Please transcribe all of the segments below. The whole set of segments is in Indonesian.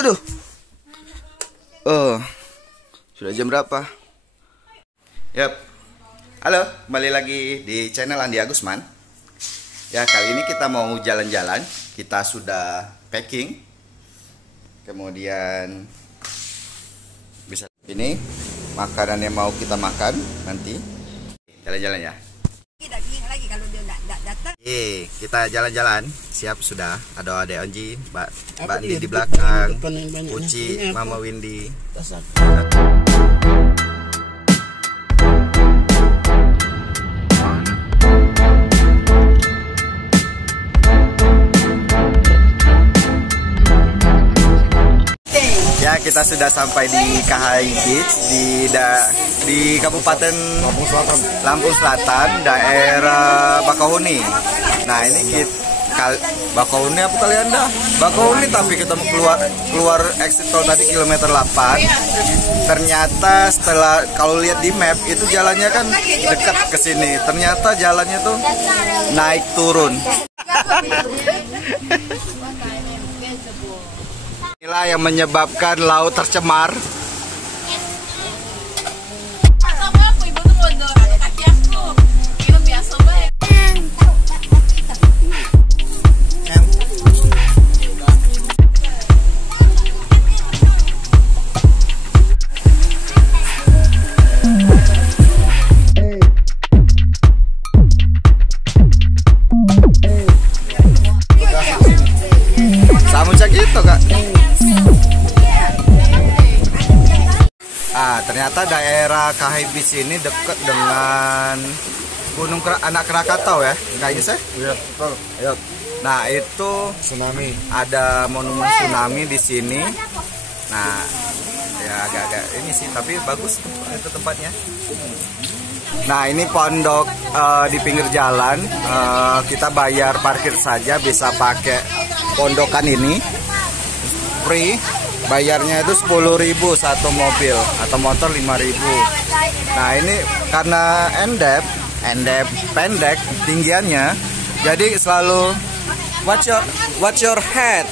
Aduh. Oh, sudah jam berapa? Yap. Halo, kembali lagi di channel Andi Agusman. Ya, kali ini kita mau jalan-jalan. Kita sudah packing. Kemudian bisa ini makanan yang mau kita makan nanti. Jalan-jalan ya. Lagi kalau dia enggak datang. Kita jalan-jalan. Siap sudah. Ada Ade Onji, Mbak Andi di belakang, Uci, Mama Windy. Ya, kita sudah sampai di Kahai Beach di Kabupaten Lampung Selatan, daerah Bakauheni. Nah, ini Bakauheni apa kalian dah? Bakauheni, tapi kita keluar exit tol tadi kilometer 8. Ternyata setelah kalau lihat di map itu jalannya kan dekat ke sini. Ternyata jalannya tuh naik turun. Inilah yang menyebabkan laut tercemar. Sama gitu, Kak. Ternyata daerah Kahai Beach ini dekat dengan Gunung Anak Krakatau ya, kayaknya sih. Iya, betul. Ayo. Nah, itu Tsunami. ada monumen tsunami di sini. Nah, ya agak-agak ini sih, tapi bagus itu tempatnya. Nah, ini pondok di pinggir jalan. Kita bayar parkir saja, bisa pakai pondokan ini. Free. Bayarnya itu 10.000 satu mobil atau motor 5.000. Nah, ini karena endep pendek tinggiannya, jadi selalu watch your head.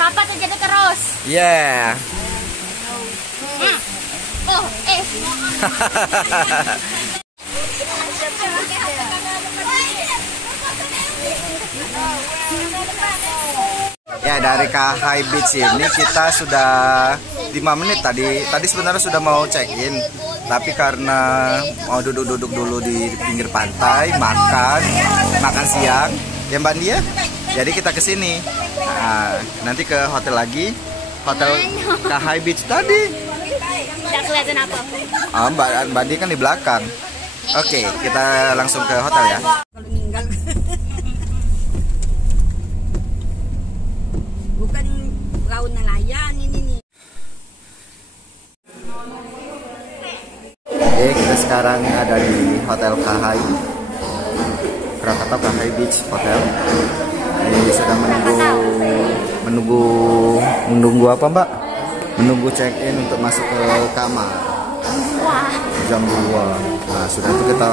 Papa terjadi terus. Yeah. Oh, Ya, dari Kahai Beach ini kita sudah 5 menit tadi sebenarnya sudah mau check-in, tapi karena mau duduk-duduk dulu di pinggir pantai, makan siang, ya Mbak Dia. Jadi kita ke sini. Nah, nanti ke hotel lagi, hotel Kahai Beach tadi. tidak kelihatan apa. Mbak Dia kan di belakang. Oke, kita langsung ke hotel ya. Kalau meninggal. Bukan perahu nelayan ini nih. Oke, kita sekarang ada di Hotel Kahai Krakatau Kahai Beach Hotel. Ini sedang menunggu apa, Mbak? Menunggu check-in untuk masuk ke kamar. Jam 2. Nah, sudah itu kita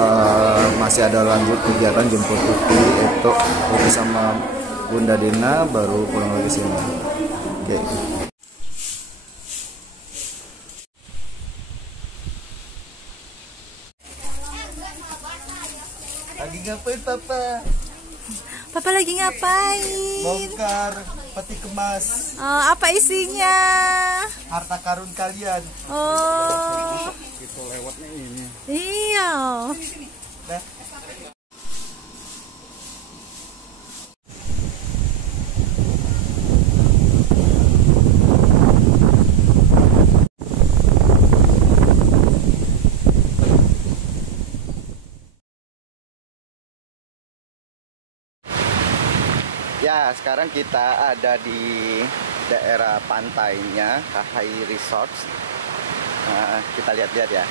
masih ada lanjut kegiatan jemput Upi sama Bunda Dina, baru pulang lagi sini. Oke. Lagi ngapain, Papa? Papa lagi ngapain? Bongkar peti kemas Apa isinya? harta karun kalian. Oh, Itu lewatnya ini. iya. Nah, ya, sekarang kita ada di daerah pantainya Kahai Resort. Nah, kita lihat-lihat ya.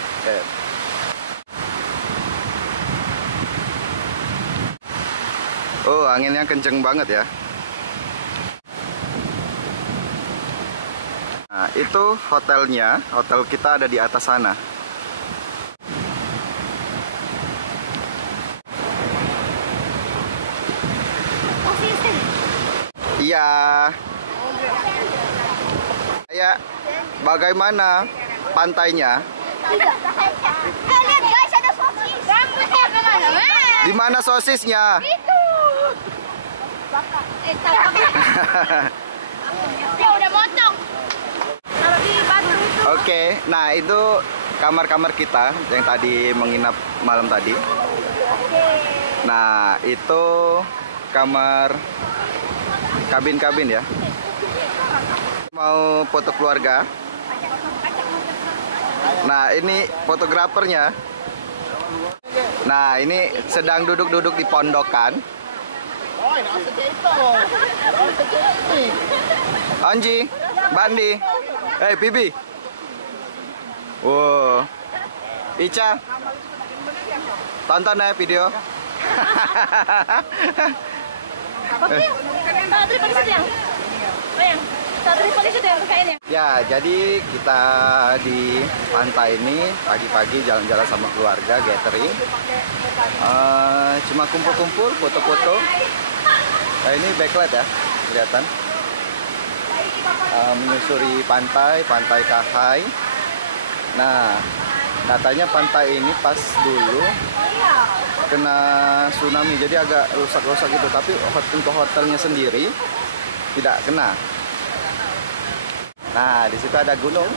Oh, anginnya kenceng banget ya. Nah, itu hotelnya. Hotel kita ada di atas sana. Iya. Ya, bagaimana pantainya? Lihat guys, ada sosis. Rambutnya kemana? Di mana sosisnya? Itu. Ya udah motong. Kalau di batu itu. Oke, nah itu kamar-kamar kita yang tadi menginap malam tadi. Nah, itu kamar kabin-kabin ya. Mau foto keluarga. Nah, ini fotografernya. Nah, ini sedang duduk-duduk di pondokan. Anji, Bandi, Bibi. Wow, Ica, tonton ya video. Ya, jadi kita di pantai ini pagi-pagi jalan-jalan sama keluarga, gathering. Cuma kumpul-kumpul, foto-foto. Nah, ini backlight ya, kelihatan. Menyusuri pantai Kahai. Nah, katanya pantai ini pas dulu kena tsunami, jadi agak rusak-rusak gitu. Tapi untuk hotelnya sendiri tidak kena. Nah, di situ ada gunung.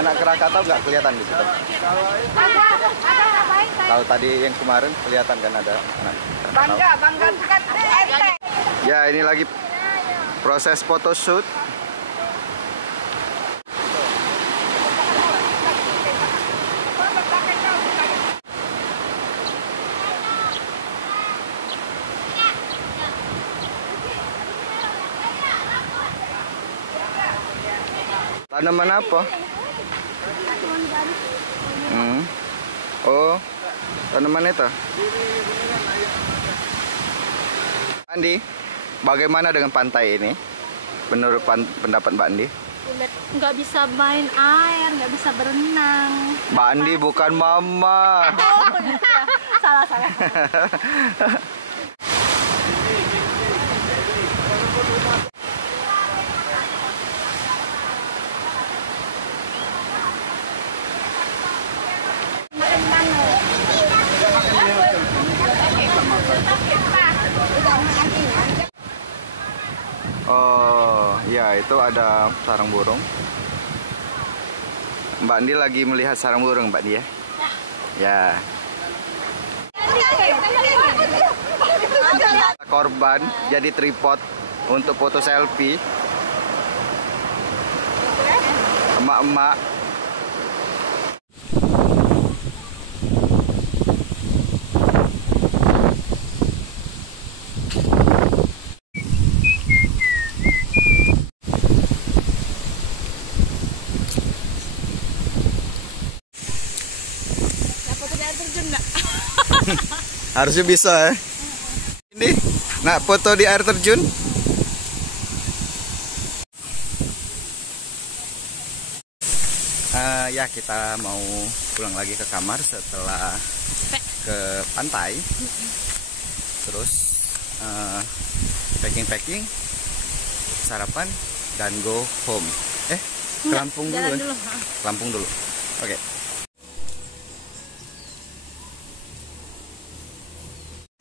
Anak Krakatau nggak kelihatan di situ. Kalau tadi yang kemarin kelihatan kan ada anak Krakatau. Bangga kan ente. Ya, ini lagi proses photoshoot. Tanaman apa? Oh, tanaman itu. Andi, bagaimana dengan pantai ini? Menurut pendapat Mbak Andi? Nggak bisa main air, nggak bisa berenang. Mbak Andi bukan mama. Salah. Oh, ya itu ada sarang burung. Mbak Andi lagi melihat sarang burung, Mbak Andi ya? Ya. Korban jadi tripod untuk foto selfie. Emak-emak. Harusnya bisa ya. Ini, nah foto di air terjun. Ya kita mau pulang lagi ke kamar setelah ke pantai. Terus packing, sarapan dan go home. Ke Lampung dulu. Lampung dulu. Oke.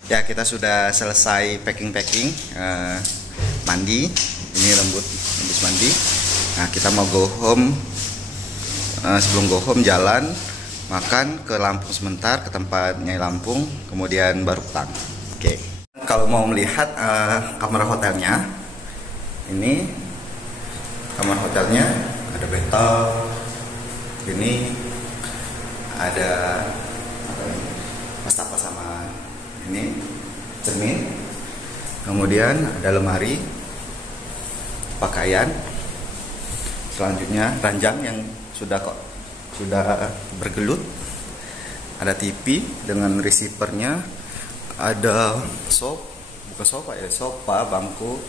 Ya, kita sudah selesai packing, mandi. Ini rambut habis mandi. Nah, kita mau go home. Sebelum go home jalan, makan ke Lampung sebentar, ke tempat Nyai Lampung, kemudian baru pulang. Oke. Kalau mau melihat kamar hotelnya, ini kamar hotelnya ada bathtub. Ini ada wastafel sama ini cermin, kemudian ada lemari pakaian, selanjutnya ranjang yang sudah bergelut, ada TV dengan receivernya, ada sofa, bangku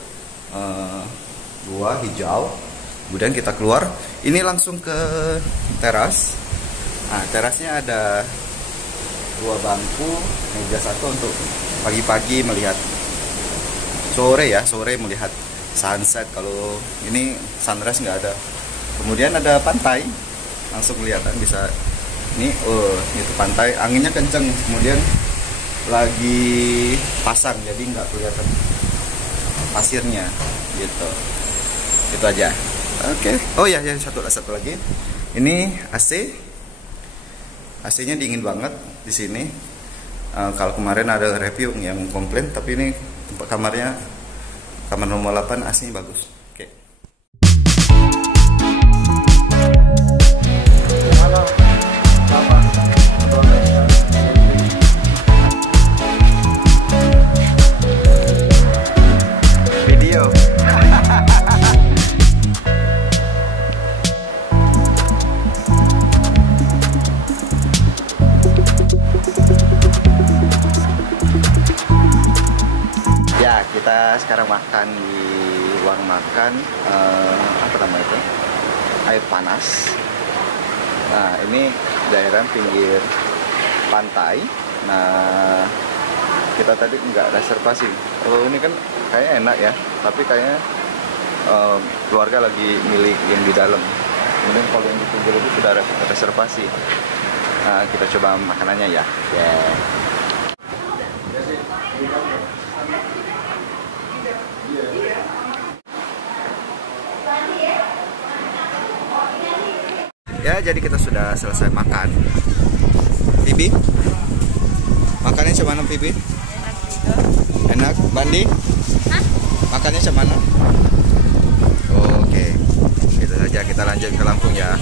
dua hijau. Kemudian kita keluar, ini langsung ke teras. Nah, terasnya ada dua bangku, meja satu untuk pagi-pagi melihat sore melihat sunset. Kalau ini sunrise nggak ada. Kemudian ada pantai, langsung kelihatan bisa. Ini itu pantai, anginnya kenceng. Kemudian lagi pasang, jadi nggak kelihatan pasirnya gitu. Itu aja. Oke. Oh ya, satu lagi. Ini AC-nya dingin banget di sini. Kalau kemarin ada review yang komplain, tapi ini kamar nomor 8 AC-nya bagus. Oke. Video. Ya, kita sekarang makan di warung makan apa namanya itu? Air panas. Nah, ini daerah pinggir pantai. Nah, kita tadi nggak reservasi. Kalau ini kan kayaknya enak ya, tapi kayaknya keluarga lagi milih yang di dalam. Kemudian kalau yang di pinggir itu sudah reservasi. Nah, kita coba makanannya ya. Ya, jadi kita sudah selesai makan. Bibi, makannya cuman mana, Bibi? Enak, Bandi? Makannya cuman mana? Oke, itu saja, kita lanjut ke Lampung ya.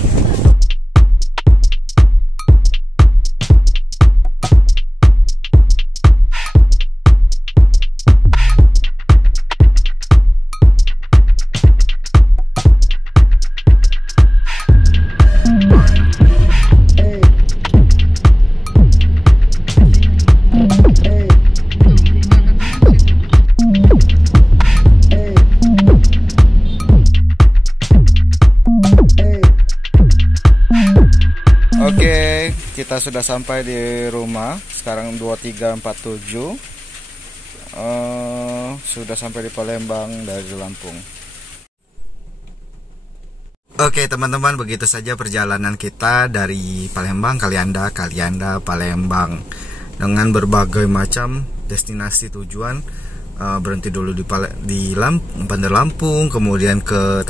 Oke, kita sudah sampai di rumah. Sekarang 23.47. Sudah sampai di Palembang dari Lampung. Oke teman-teman, begitu saja perjalanan kita dari Palembang, Kalianda, Palembang, dengan berbagai macam destinasi tujuan. Berhenti dulu di Bandar Lampung, kemudian ke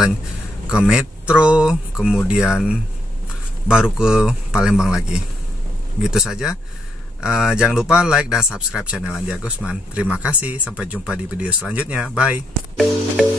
Metro, kemudian baru ke Palembang lagi. Gitu saja. Jangan lupa like dan subscribe channel Andi Agusman. Terima kasih. Sampai jumpa di video selanjutnya. Bye.